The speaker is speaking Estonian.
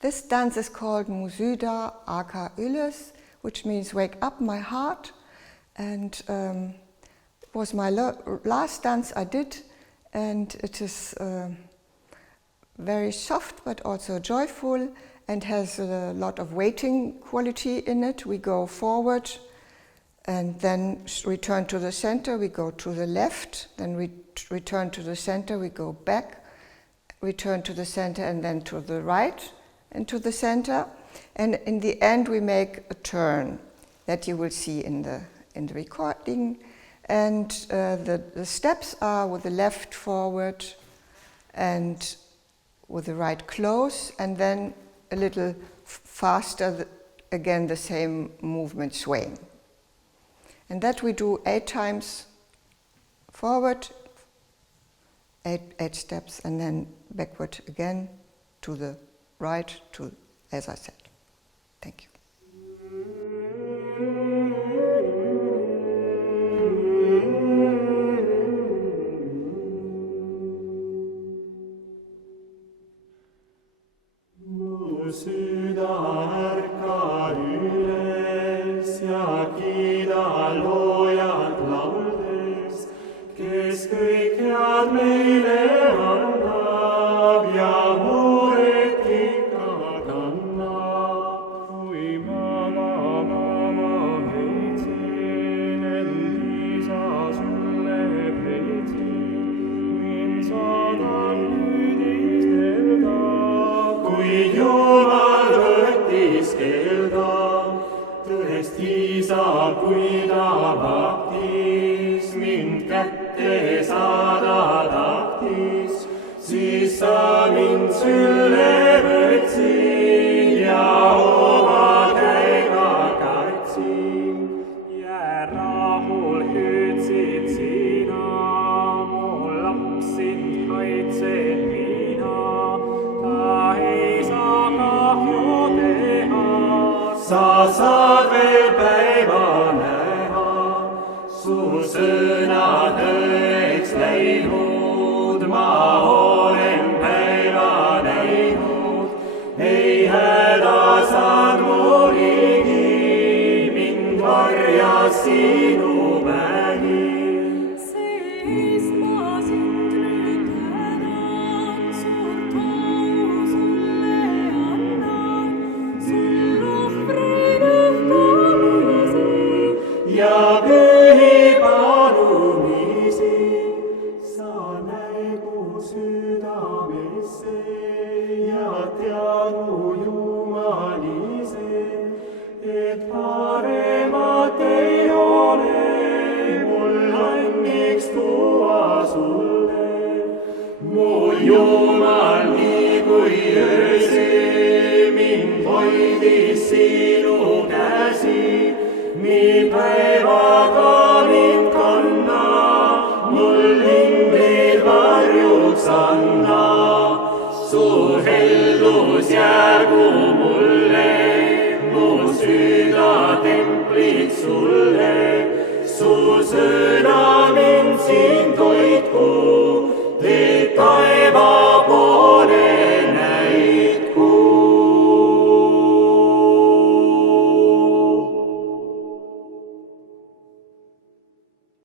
This dance is called Musyda Aka Yles, which means wake up my heart, and it was my last dance I did, and it is very soft but also joyful and has a lot of waiting quality in it. We go forward and then return to the center, we go to the left, then we return to the center, we go back, return to the center and then to the right and to the center. And in the end we make a turn that you will see in the recording. And the steps are with the left forward and with the right close, and then a little faster, again the same movement swaying. And that we do 8 times forward, 8 steps, and then backward again to the right, to as I said. Thank you. Ärka üles ja kiida loojad lauldes, kes kõik head meile annab ja muret ikka kannab. Kui mama heitsin, end isa sulle peitsin, mind saadan nüüd istelda, kui Jumal võttis kelda, tõesti isa, kui ta paktis, mind kätte saada tahtis, siis sa mind sülle võtsid ja oma käega katsid. Jää rahul hüüdsid sina, mu laps sind kaitsed mina, ta ei saa kahju teha. Sa saad veel päeva näha, su sõna tõeks läinud, ma olen päeva näinud. Ei häda saad mu ligi, mind varjas sinu vägi. Seest ma sind nüüd tänan, suurt au sulle annan, sul ohvreid õhkamisi Ja pühi palumisi, sa näigu südamesse ja teadmu Jumal ise, et paremat ei ole mul õnneks tuua sulle. Mu Jumal, nii kui öösel mind hoidis sinu käsi, nii päevaga mind kanna, mul inglid varjuks anna. Su heldus jäägu mulle, mu süda templid sulle, su sõna